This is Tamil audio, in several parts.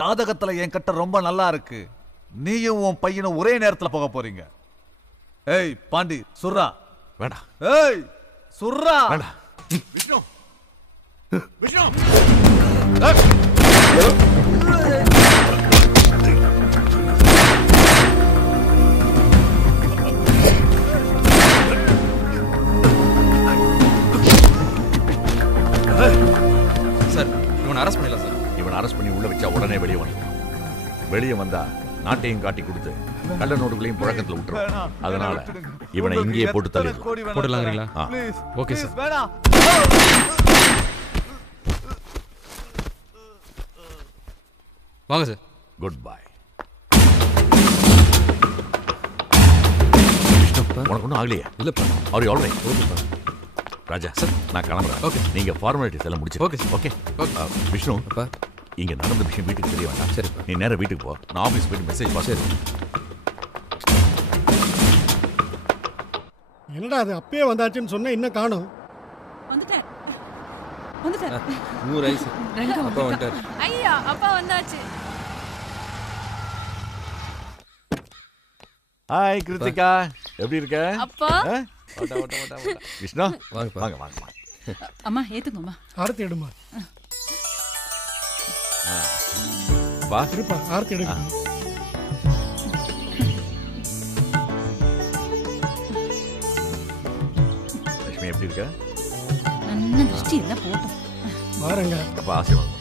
ஜாதகத்துல என் கட்ட ரொம்ப நல்லா இருக்கு. நீயும் உன் பையனும் ஒரே நேரத்துல போக போறீங்க. ஏய் பாண்டி சுர்ரா. வேண்டாம். ஏய் சுர்ரா. வேண்டாம். விஷ்ணு விஷ்ணு சார் இவனை அரெஸ்ட் பண்ணிடலாம் சார். இவனை அரெஸ்ட் பண்ணி உள்ள வச்சா உடனே வெளியே வந்துடும். வெளியே வந்தா நாட்டையும் காட்டி கொடுத்து கள்ள நோட்டுகளையும் புழக்கத்தில் விட்டுரும். அதனால இவனை இங்கேயே போட்டு தள்ளிடலாம். போட்டுலாங்கிறீங்களா? Okay sir. வாங்க சார். Good bye. உனக்கு ஒன்றும் ஆகலையா? இல்லைப்பா. Are you alright? ஓகேப்பா. ராஜா சார் நான் கிளம்புறேன். ஓகே. நீங்க ஃபார்மாலிட்டிஸ் எல்லாம் முடிச்சு. Okay sir. ஓகே. விஷ்ணு அப்பா இங்க நடந்த விஷயம் வீட்டுக்கு தெரிய வேண்டாம். சரிப்பா. நீ நேரா வீட்டுக்கு போ. நான் ஆஃபீஸ் போயிட்டு மெசேஜ் பாஸ். சரி. என்னடா அது அப்பயே வந்தாச்சுன்னு சொன்ன இன்னும் காணும். வந்துட்டேன் வந்துட்டேன். 100 ஐஸ். அப்பா வந்துட்டார். ஐயா அப்பா வந்தாச்சு. ஹாய் கிருத்திகா, எப்படி இருக்க? அப்பா விஷ்ணு வாங்க வாங்க வாங்க வாங்க. அம்மா ஏத்துங்கம்மா. ஆரத்தி எடுமா. வா இருப்பா ஆரத்தி எடுங்க. லட்சுமி எப்படி இருக்க? நல்ல திருஷ்டி எல்லாம் போட்டோம். வாரங்க. அப்பா ஆசீர்வாதம்.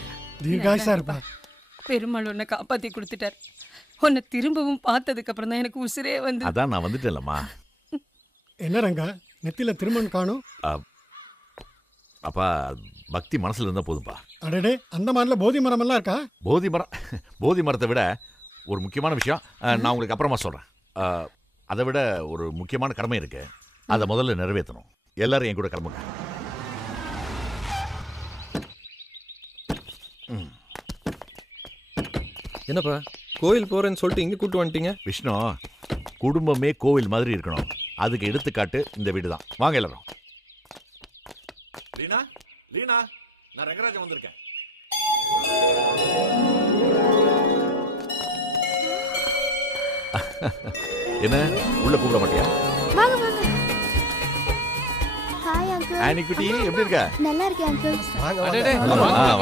தீர்காயுசா இருப்பா. பெருமாள் உன்னை காப்பாத்தி கொடுத்துட்டார். உன்னை திரும்பவும் பார்த்ததுக்கு அப்புறம் தான் எனக்கு உசிரே வந்து. அதான் நான் வந்துட்டேன்லம்மா. என்ன ரங்கா நெத்தில திருமணம் காணும்? அப்பா பக்தி மனசுல இருந்தா போதும்பா. அடடே அந்த மாதிரில போதி மரம் எல்லாம் இருக்கா? போதி மரத்தை விட ஒரு முக்கியமான விஷயம் நான் உங்களுக்கு அப்புறமா சொல்றேன். அதை விட ஒரு முக்கியமான கடமை இருக்கு. அதை முதல்ல நிறைவேற்றணும். எல்லாரும் என் கூட கிளம்புங்க. என்னப்பா கோயில் போறேன்னு சொல்லிட்டு இங்க கூட்டு வந்துட்டீங்க? விஷ்ணு, குடும்பமே கோவில் மாதிரி இருக்கணும். அதுக்கு எடுத்துக்காட்டு இந்த வீடு தான். வாங்க எல்லாரும். லீனா லீனா நான் ரங்கராஜன் வந்திருக்கேன். என்ன உள்ள கூப்பிட மாட்டியா? வாங்க வாங்க. Hi uncle. ஆனிகுட்டி எப்படி இருக்க? நல்லா இருக்கேன் அங்கிள்.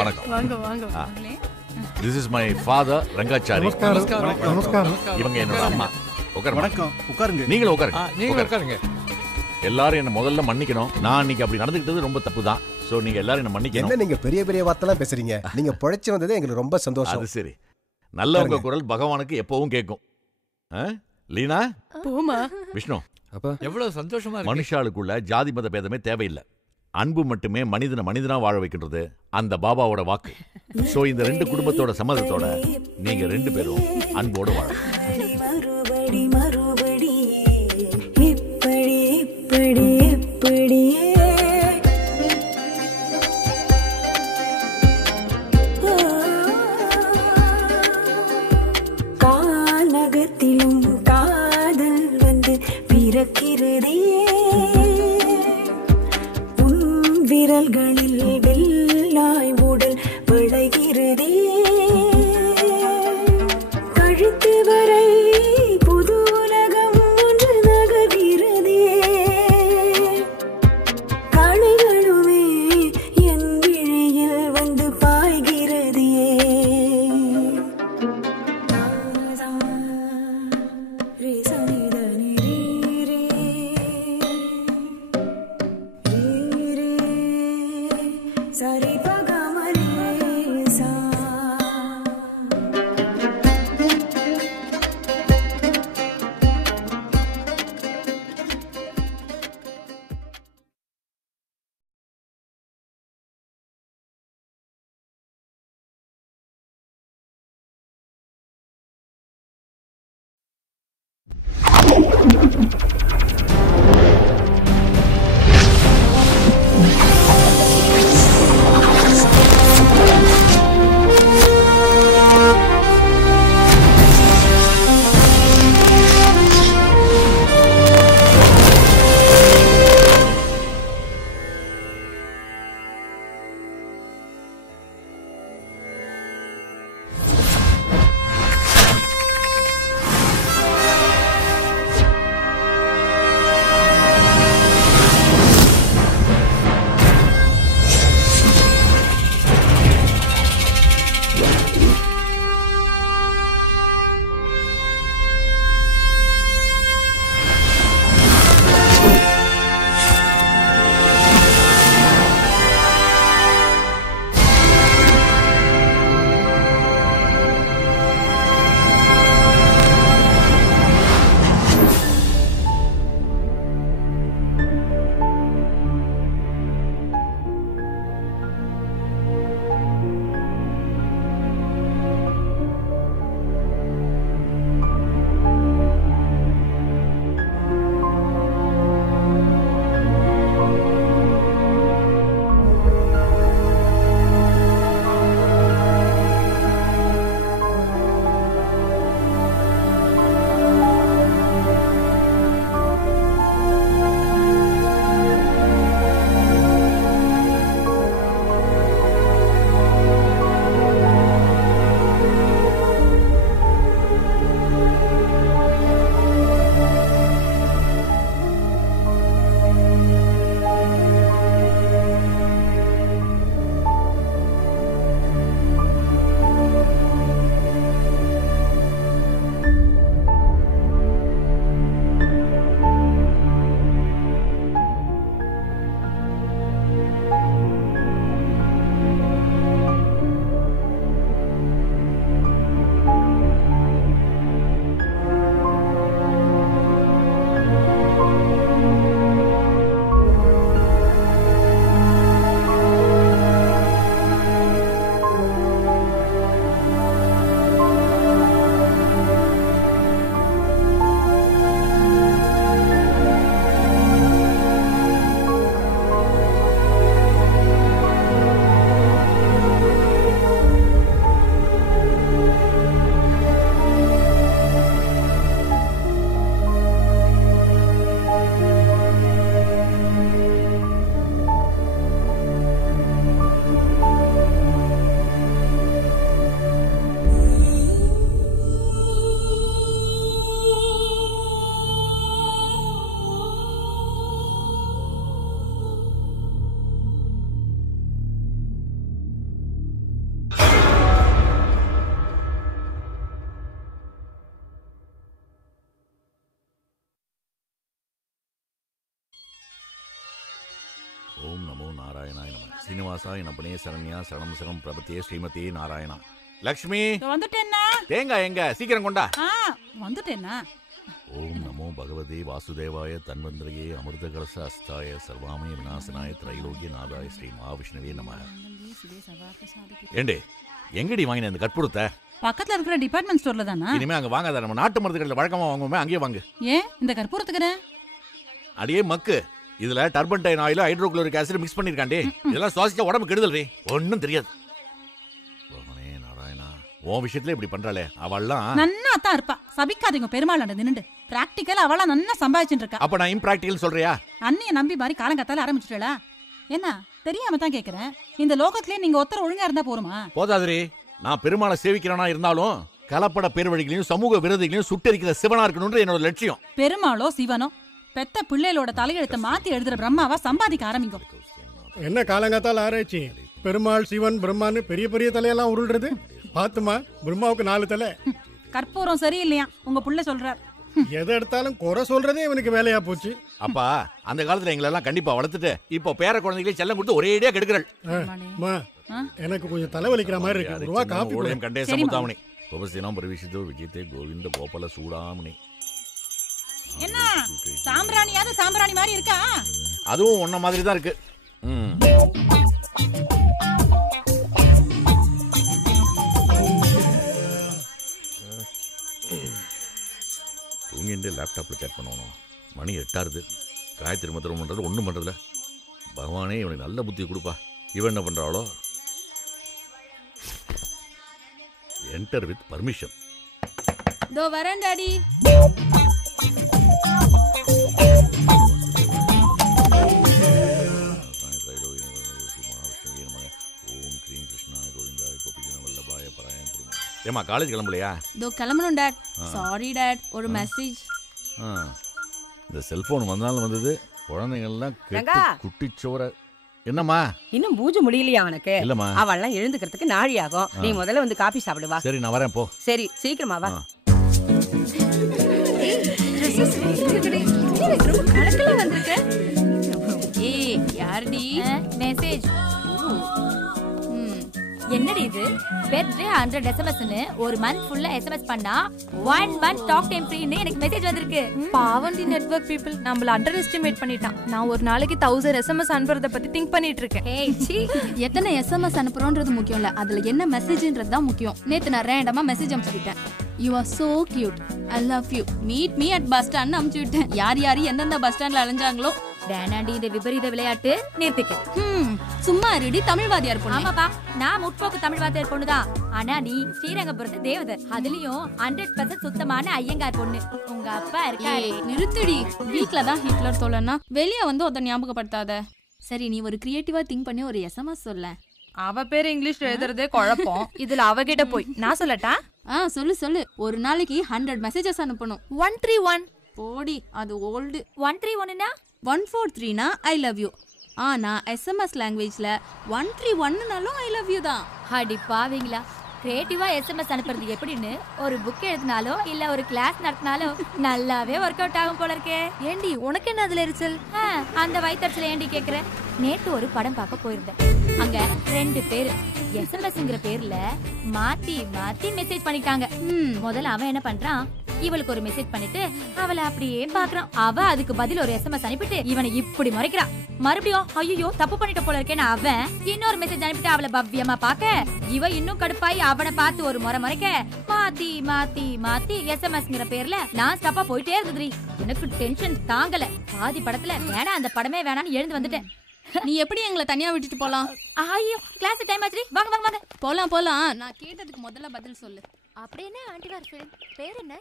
வணக்கம். வாங்க வாங்க வாங்களே. This is my father Rangachari. நமஸ்காரம். நமஸ்காரம். இவங்க என்னோட அம்மா. உட்காருங்க. வணக்கம். உட்காருங்க. நீங்களும் உட்காருங்க. நீங்க உட்காருங்க. எல்லாரும் என்ன முதல்ல மன்னிக்கணும். நான் இன்னைக்கு அப்படி நடந்துக்கிட்டது ரொம்ப தப்பு தான். சோ நீங்க எல்லாரும் என்ன மன்னிக்கணும். என்ன நீங்க பெரிய பெரிய வார்த்தைலாம் பேசுறீங்க? நீங்க பொழைச்சு வந்ததே எங்களுக்கு ரொம்ப சந்தோஷம். அது சரி. நல்லவங்க குரல் பகவானுக்கு எப்பவும் கேட்கும். லீனா போமா. விஷ்ணு அப்பா எவ்வளவு சந்தோஷமா இருக்கு. மனுஷாளுக்குள்ள ஜாதி மத பேதமே தேவையில்லை. அன்பு மட்டுமே மனிதனை மனிதனா வாழ வைக்கின்றது அந்த பாபாவோட வாக்கு. சோ இந்த ரெண்டு குடும்பத்தோட சம்மதத்தோட நீங்க ரெண்டு பேரும் அன்போடு வாழ. கானகத்திலும் காதல் வந்து பிறக்கிறதே, உன் விரல்களில் வெள்ளாய் உடல் விளைகிறதே, கழுத்து வரை புது உலகம் ஒன்று நகர்கிறதே, கணைகளுமே என் விழியில் வந்து பாய்கிறதே. நமோ நாராயணாய நம. ஸ்ரீனிவாசாய நமனே சரண்யா சரணம் சரணம் பிரபத்தியே ஸ்ரீமதி நாராயணா. லக்ஷ்மி வந்துட்டேன்னா தேங்காய் எங்க சீக்கிரம் கொண்டா. வந்துட்டேன்னா. ஓம் நமோ பகவதே வாசுதேவாய தன்வந்திரியே அமிர்த கலச அஸ்தாய சர்வாமய விநாசனாய திரைலோக்கிய நாதாய ஸ்ரீ மகாவிஷ்ணுவே நம. ஏண்டே எங்கடி வாங்கின இந்த கற்பூரத்தை? பக்கத்துல இருக்கிற டிபார்ட்மெண்ட் ஸ்டோர்ல தானா? இனிமே அங்க வாங்காத, நம்ம நாட்டு மருந்து கடையில் வழக்கமா வாங்குவோமே அங்கேயே வாங்கு. ஏன் இந்த கற்பூரத்துக்கு? அடியே மக்கு, இதுல turpentine oil hydrochloric acid mix பண்ணிருக்காண்டே. இதெல்லாம் சுவாசிச்சா உடம்பு கெடுதல். ஒன்னும் தெரியாது. பகவானே நாராயணா, உன் விஷயத்துல இப்படி பண்றாளே அவள்லாம் நன்னா தான் இருப்பா. சபிக்காதீங்க பெருமாள் நின்னுண்டு. பிராக்டிக்கல் அவளா நன்னா சம்பாதிச்சுட்டு இருக்கா. அப்ப நான் இம்பிராக்டிகல் சொல்றியா? அண்ணிய நம்பி மாதிரி காலங்கத்தால ஆரம்பிச்சுட்டா என்ன? தெரியாம தான் கேக்குறேன். இந்த லோகத்திலே நீங்க ஒருத்தர் ஒழுங்கா இருந்தா போருமா? போதாதிரி, நான் பெருமாளை சேவிக்கிறனா இருந்தாலும் கலப்பட பேர்வழிகளையும் சமூக விரோதிகளையும் சுட்டரிக்கிற சிவனா இருக்கணும்ன்ற என்னோட லட்சியம். பெருமாளோ சிவனோ பெத்த பிள்ளைகளோட தலையெழுத்த மாத்தி எழுதுற பிரம்மாவா சம்பாதிக்க ஆரம்பிங்க. என்ன காலங்காத்தால் ஆராய்ச்சி? பெருமாள் சிவன் பிரம்மான்னு பெரிய பெரிய தலையெல்லாம் உருள்றது பாத்துமா? பிரம்மாவுக்கு 4 தலை. கற்பூரம் சரியில்லையா உங்க புள்ள சொல்றார். எதை எடுத்தாலும் குறை சொல்றதே இவனுக்கு வேலையா போச்சு. அப்பா அந்த காலத்துல எங்களெல்லாம் கண்டிப்பா வளர்த்துட்டு இப்போ பேர குழந்தைகளை செல்லம் கொடுத்து ஒரேடியா கெடுக்கிறாள். எனக்கு கொஞ்சம் தலைவலிக்கிற மாதிரி இருக்கு. ஒரு ரூபா காபி ஓடியம் கண்டே சமுதாமணி கோபசினம் பிரவிசிதோ விஜிதே கோவிந்த கோபால சூடாமணி. என்ன சாம்பிராணியாவது சாம்பிராணி மாதிரி இருக்கா? அதுவும் ஒன்ன மாதிரி தான் இருக்கு. தூங்கிட்டு லேப்டாப்ல சேட் பண்ணணும். மணி 8 காயத்ரி மந்திரம் பண்றது ஒன்றும் பண்றதில்ல. பகவானே இவனுக்கு நல்ல புத்தி கொடுப்பா. இவன் என்ன பண்றாளோ? Enter with permission. தோ வரேன் டாடி. ஏமா காலேஜ் கிளம்பலையா? தோ கிளம்பணும் டாட். சாரி டாட், ஒரு மெசேஜ். இந்த செல்போன் வந்தாலும் வந்தது, குழந்தைங்கள்லாம் கெட்டு குட்டிச்சோர. என்னம்மா இன்னும் பூஜை முடியலையா அவனுக்கு? இல்லம்மா, அவள்லாம் எழுந்துக்கிறதுக்கு நாழி ஆகும். நீ முதல்ல வந்து காபி சாப்பிடுவா. சரி நான் வரேன் போ. சரி சீக்கிரமா வா. ஏய் யாரடி மெசேஜ்? என்னடி இது? பெர்த்டே 100 SMS-னு ஒரு மந்த் ஃபுல்லா SMS பண்ணா 1 month டாக் டைம் ஃப்ரீன்னு எனக்கு மெசேஜ் வந்திருக்கு. பாவண்டி நெட்வொர்க் பீப்பிள் நம்மள அண்டர் எஸ்டிமேட் பண்ணிட்டான். நான் ஒரு நாளைக்கு 1000 SMS அனுப்புறத பத்தி திங்க் பண்ணிட்டு இருக்கேன். ஏய் சீ, எத்தனை SMS அனுப்புறோம்ன்றது முக்கியம் இல்ல, அதுல என்ன மெசேஜ்ன்றது தான் முக்கியம். நேத்து நான் ரேண்டமா message அனுப்பிச்சிட்டேன். You are so cute. I love you. Meet me at bus stand அனுப்பிச்சு விட்டேன். யார் எந்தெந்த பஸ் ஸ்டாண்ட்ல அலைஞ்சாங்களோ. வேணாண்டி இந்த விபரீத விளையாட்டு நிறுத்திக்க. சும்மா இருடி, தமிழ்வாதியார் பொண்ணு. ஆமாப்பா, நான் முற்போக்கு தமிழ்வாதியார் பொண்ணுதான். ஆனா நீ ஸ்ரீரங்கபுரத்து தேவதர், அதுலயும் 100% சுத்தமான ஐயங்கார் பொண்ணு. உங்க அப்பா இருக்காரு. நிறுத்துடி, வீட்ல தான் ஹிட்லர் சொல்லனா வெளிய வந்து ஒருத்த ஞாபகப்படுத்தாத. சரி நீ ஒரு கிரியேட்டிவா திங்க் பண்ணி ஒரு SMS சொல்ல. அவ பேர் இங்கிலீஷ்ல எழுதுறதே குழப்பம். இதுல அவகிட்ட போய் நான் சொல்லட்டா? சொல்லு. ஒரு நாளைக்கு 100 மெசேஜஸ் அனுப்பணும். 131 போடி, அது ஓல்டு. 131னா 143னா ஐ லவ் யூ. ஆனா SMS லாங்குவேஜ்ல 131னாலும் ஐ லவ் யூ தான். அடி பாவீங்களா, கிரியேட்டிவா SMS அனுப்புறது எப்படின்னு ஒரு புக் எழுதினாலோ இல்ல ஒரு கிளாஸ் நடத்தினாலோ நல்லாவே ஒர்க் அவுட் ஆகும் போல இருக்கே. ஏண்டி உனக்கு என்ன அதுல எரிச்சல்? அந்த வயிற்றுல ஏண்டி கேக்குற? நேத்து ஒரு படம் பார்க்க போயிருந்தேன். அங்க 2 பேரு SMSங்கிற பேர்ல மாத்தி மாத்தி மெசேஜ் பண்ணிட்டாங்க. முதல்ல அவன் என்ன பண்றான், இவளுக்கு ஒரு மெசேஜ் பண்ணிட்டு அவளை அப்படியே பாக்குறான். அவ அதுக்கு பதில் ஒரு SMS அனுப்பிட்டு இவனை இப்படி முறைக்கிறான். மறுபடியும் ஐயோ தப்பு பண்ணிட்ட போல இருக்கேன்னு அவன் இன்னொரு மெசேஜ் அனுப்பிட்டு அவளை பவ்யமா பாக்க இவ இன்னும் கடுப்பாயி அவனை பார்த்து ஒரு முறைக்க மாத்தி மாத்தி மாத்தி SMSங்கிற பேர்ல நான் ஸ்டாப்பா போயிட்டே இருந்ததுரி. எனக்கு டென்ஷன் தாங்கல. பாதி படத்துல வேணா அந்த படமே வேணான்னு எழுந்து வந்துட்டேன். நீ எப்படி எங்களை தனியா விட்டுட்டு போலாம்? ஐயோ கிளாஸ் டைம் ஆச்சு, வாங்க வாங்க வாங்க. போலாம். நான் கேட்டதுக்கு முதல்ல பதில் சொல்லு. அப்படியே ஆன்டிவார் ஃபிலிம் பேர் என்ன?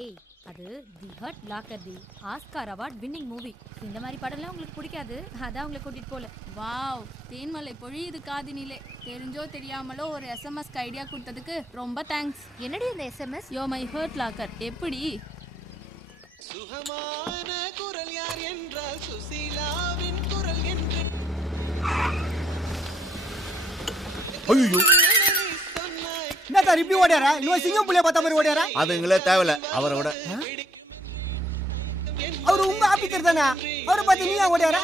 ஏய் அது தி ஹர்ட் லாக்கர், தி ஆஸ்கார் அவார்ட் வின்னிங் மூவி. இந்த மாதிரி படம்லாம் உங்களுக்கு பிடிக்காது, அதான் உங்களை கூட்டிட்டு போல. வாவ், தேன்மலை பொழியுது காதினிலே. தெரிஞ்சோ தெரியாமலோ ஒரு SMSக்கு ஐடியா கொடுத்ததுக்கு ரொம்ப தேங்க்ஸ். என்னடி இந்த SMS? Yo my heart locker. எப்படி சுகமான குரல் யார் என்றால் சுசீலாவின் குரல் என்று. ஐயோ என்ன சார் இப்படி ஓடியாரா? இன்னும் சிங்கம் புள்ளைய பார்த்த மாதிரி ஓடியாரா? அதுங்களே தேவையில்ல, அவரை விட. அவரு உங்க ஆபீசர் தானே, அவரை பார்த்து நீ ஓடியாரா?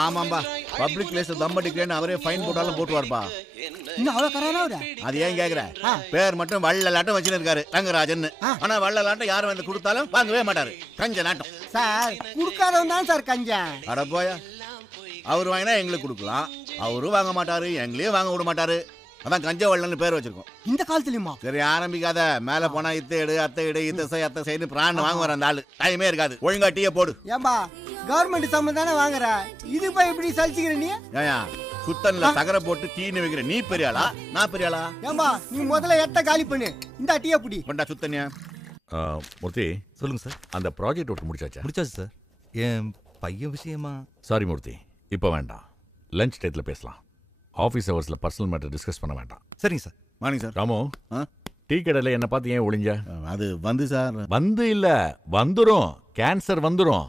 ஆமாம்பா, பப்ளிக் பிளேஸ் தம் அடிக்கிறேன்னு அவரே ஃபைன் போட்டாலும் போட்டுவார்ப்பா. இன்னும் அவ்வளவு கரானா அது ஏன் கேக்குற? பேர் மட்டும் வள்ளலாட்டம் வச்சுன்னு இருக்காரு ரங்கராஜன். ஆனா வள்ளலாட்டம் யாரும் வந்து கொடுத்தாலும் வாங்கவே மாட்டாரு. கஞ்ச நாட்டம் சார். குடுக்காதவன் தான் சார் கஞ்சன். அட போயா, அவர் வாங்கினா எங்களுக்கு கொடுக்கலாம், அவரும் வாங்க மாட்டாரு, எங்களையும் வாங்க விட மாட்டாரு. அதான் கஞ்ச வள்ளல்னு பேர் வச்சிருக்கோம். இந்த காலத்துலயுமா? சரி ஆரம்பிக்காத. மேல போனா இத்த எடு அத்தை எடு இத்த செய்து பிரான் வாங்க வர அந்த ஆளு டைமே இருக்காது. ஒழுங்கா டீயை போடு. ஏம்பா கவர்மெண்ட் சம்பந்தம் தானே வாங்குற, இது போய் இப்படி சலிச்சுக்கிற நீ? ஏயா சுத்தன்ல தகர போட்டு டீன்னு வைக்கிற நீ பெரிய ஆளா நான் பெரிய ஆளா? ஏம்பா நீ முதல்ல எட்ட காலி பண்ணு, இந்த டீயை புடி. கொண்டா சுத்தனியா. மூர்த்தி சொல்லுங்க சார். அந்த ப்ராஜெக்ட் ஒர்க் முடிச்சாச்சா? முடிச்சாச்சு சார். என் பையன் விஷயமா? சாரி மூர்த்தி, இப்போ வேண்டாம். லஞ்ச் டயத்தில் பேசலாம். ஆஃபீஸ் ஹவர்ஸில் பர்சனல் மேட்டர் டிஸ்கஸ் பண்ண வேண்டாம். சரிங்க sir. Morning sir. Ramu, tea கடையில் என்ன பார்த்து ஏன் ஒளிஞ்ச? அது வந்து சார் வந்து இல்லை வந்துடும், கேன்சர் வந்துடும்.